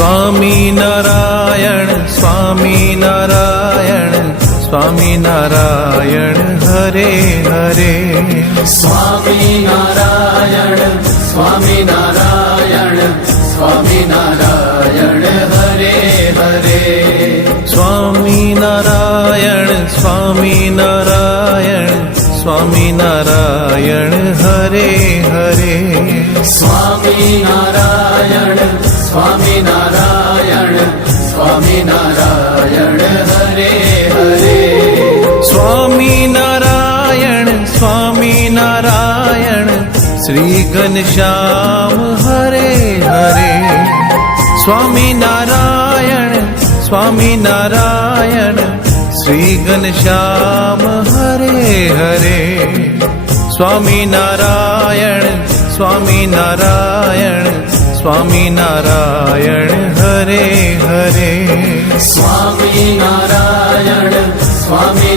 Swami Narayan Swami Narayan Swami Narayan Hare Hare Swami Narayan Swami Narayan Swami Narayan Hare Hare Swami Narayan Swami Narayan Swami Narayan Hare Hare Swami Narayan Swami Narayan Swami Narayan Hare Hare. Swami Narayan Swami Narayan Shri Ghanshyam Hare Hare. Swami Narayan Swami Narayan Shri Ghanshyam Hare Hare. Swami Narayan Swami Narayan Swami Narayan Hare Hare. Swami Narayan Swami